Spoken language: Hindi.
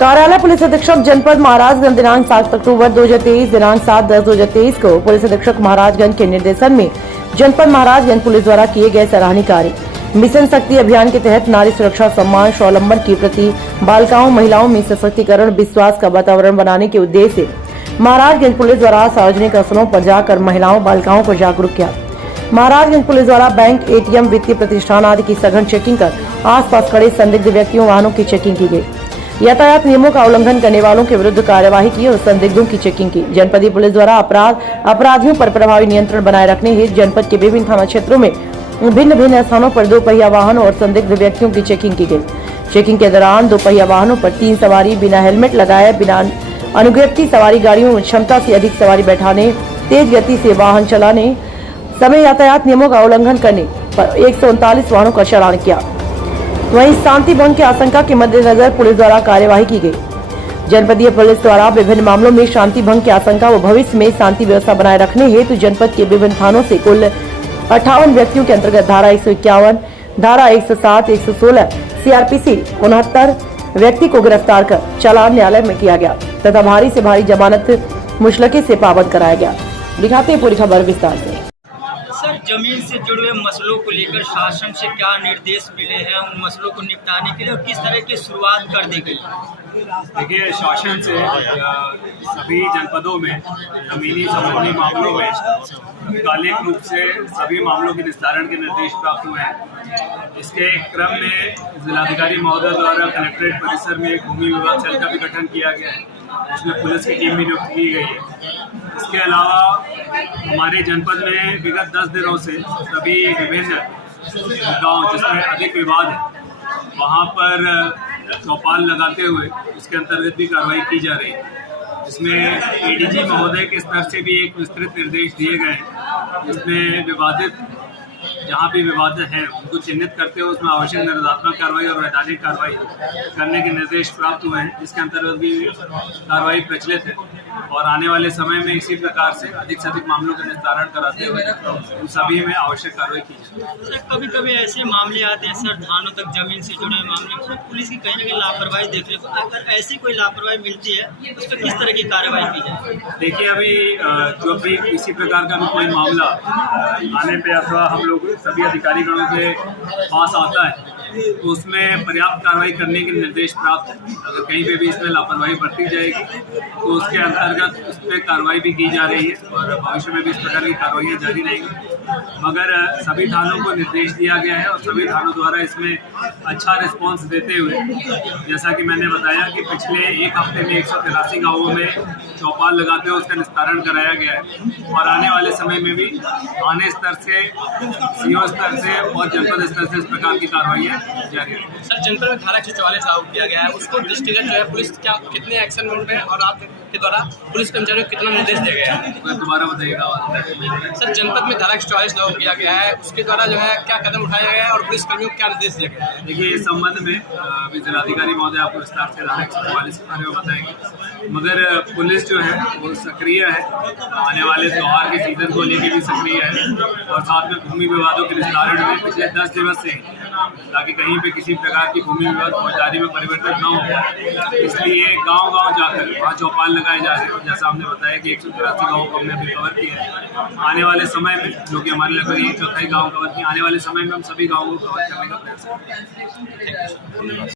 कार्यालय पुलिस अधीक्षक जनपद महाराजगंज दिनांक 7 अक्टूबर 2023 दिनांक 7/10/2023 को पुलिस अधीक्षक महाराजगंज के निर्देशन में जनपद महाराजगंज पुलिस द्वारा किए गए सराहनीय कार्य मिशन शक्ति अभियान के तहत नारी सुरक्षा सम्मान स्वावलंबन की प्रति बालिकाओं महिलाओं में सशक्तिकरण विश्वास का वातावरण बनाने के उद्देश्य से महाराजगंज पुलिस द्वारा सार्वजनिक स्थलों पर जाकर महिलाओं बालिकाओं को जागरूक किया। महाराजगंज पुलिस द्वारा बैंक, एटीएम, वित्तीय प्रतिष्ठान आदि की सघन चेकिंग कर आसपास खड़े संदिग्ध व्यक्तियों वाहनों की चेकिंग की गई। यातायात नियमों का उल्लंघन करने वालों के विरुद्ध कार्यवाही की और संदिग्धों की चेकिंग की। जनपदीय पुलिस द्वारा अपराधियों पर प्रभावी नियंत्रण बनाए रखने हेतु जनपद के विभिन्न थाना क्षेत्रों में भिन्न स्थानों पर 2 पहिया वाहनों और संदिग्ध व्यक्तियों की चेकिंग की गई। चेकिंग के दौरान 2 पहिया वाहनों पर 3 सवारी बिना हेलमेट लगाए, बिना अनुज्ञप्ति सवारी, गाड़ियों में क्षमता से अधिक सवारी बैठाने, तेज गति से वाहन चलाने, समय यातायात नियमों का उल्लंघन करने पर 139 वाहनों का चालान किया। वहीं शांति भंग की आशंका के मद्देनजर पुलिस द्वारा कार्यवाही की गई। जनपदीय पुलिस द्वारा विभिन्न मामलों में शांति भंग की आशंका व भविष्य में शांति व्यवस्था बनाए रखने हेतु जनपद के विभिन्न थानों से कुल 58 व्यक्तियों के अंतर्गत धारा 151, धारा 107, 116, सीआरपीसी 69 व्यक्ति को गिरफ्तार कर चालान न्यायालय में किया गया तथा भारी से भारी जमानत मुशलके से पाबंद कराया गया। दिखाते हैं पूरी खबर विस्तार से। सर, जमीन से जुड़े हुए मसलों को लेकर शासन से क्या निर्देश मिले हैं, उन मसलों को निपटाने के लिए और किस तरह की शुरुआत कर दी गई? देखिए, शासन से सभी जनपदों में जमीनी संबंधी मामलों में कालिक रूप से सभी मामलों के निस्तारण के निर्देश प्राप्त हुए हैं। इसके क्रम में जिलाधिकारी महोदय द्वारा कलेक्ट्रेट परिसर में एक भूमि विवाद सेल का भी गठन किया गया है, उसमें पुलिस की टीम भी नियुक्त की गई है। इसके अलावा हमारे जनपद में विगत 10 दिनों से सभी विभिन्न गांव जिसमें अधिक विवाद है वहां पर चौपाल लगाते हुए उसके अंतर्गत भी कार्रवाई की जा रही है, जिसमें एडीजी महोदय के स्तर से भी एक विस्तृत निर्देश दिए गए हैं, जिसमें विवादित जहाँ भी विवाद है उनको चिन्हित करते हुए उसमें आवश्यक निरोधात्मक कार्रवाई और वैधानिक कार्रवाई करने के निर्देश प्राप्त हुए हैं, जिसके अंतर्गत भी कार्रवाई प्रचलित है और आने वाले समय में इसी प्रकार से अधिक मामलों का निस्तारण कराते हुए उन सभी में आवश्यक कार्रवाई की जाए। सर, कभी कभी ऐसे मामले आते हैं सर, थानों तक जमीन से जुड़े मामले में पुलिस की कहीं ना कहीं लापरवाही देखने को, अगर ऐसी कोई लापरवाही मिलती है उस पर किस तरह की कार्रवाई की जाए? देखिए, अभी जो भी किसी प्रकार का भी कोई मामला आने पे अथवा हम लोग सभी अधिकारीगणों के पास आता है तो उसमें पर्याप्त कार्रवाई करने के निर्देश प्राप्त है। अगर कहीं पे भी इसमें लापरवाही बरती जाएगी तो उसके अंतर्गत उस पर कार्रवाई भी की जा रही है और भविष्य में भी इस प्रकार की कार्रवाइयाँ जारी रहेंगी। मगर सभी थानों को निर्देश दिया गया है और सभी थानों द्वारा इसमें अच्छा रिस्पांस देते हुए, जैसा कि मैंने बताया कि पिछले एक हफ्ते में 183 गाँवों में चौपाल लगाते हुए उसका निस्तारण कराया गया है और आने वाले समय में भी थाने स्तर से, सीओ स्तर से और जनपद स्तर से इस प्रकार की कार्रवाइयाँ जारी रहेंगी। सर, जनपद में धारा 144 लागू किया गया है, उसको दृष्टिगत जो है पुलिस क्या कितने एक्शन मोड में और आपके द्वारा पुलिस कर्मचारियों को कितना निर्देश दिया गया है? दोबारा बताइएगा। सर, जनपद में धारा 144 लागू किया गया है, उसके द्वारा जो है क्या कदम उठाया गया है और पुलिस कर्मियों को क्या निर्देश दिया गया है? देखिए, इस संबंध में अभी जिलाधिकारी महोदय आपको विस्तार से धारा 144 के बारे में बताएंगे, मगर पुलिस जो है वो सक्रिय है, आने वाले त्योहार के सीजन को लेकर भी सक्रिय है और साथ में भूमि विवादों के निस्तारण में पिछले 10 दिवस से, ताकि कहीं पे किसी प्रकार की भूमि विवाद फौजदारी में परिवर्तित न हो, इसलिए गांव-गांव जाकर वहाँ चौपाल लगाए जा रहे हैं। जैसा हमने बताया कि 183 गाँवों को हमने अभी कवर किया है। आने वाले समय में, जो कि हमारे लगभग 1/4 गाँव कवर किए, आने वाले समय में हम सभी गाँवों को कवर करने का प्रयास करेंगे।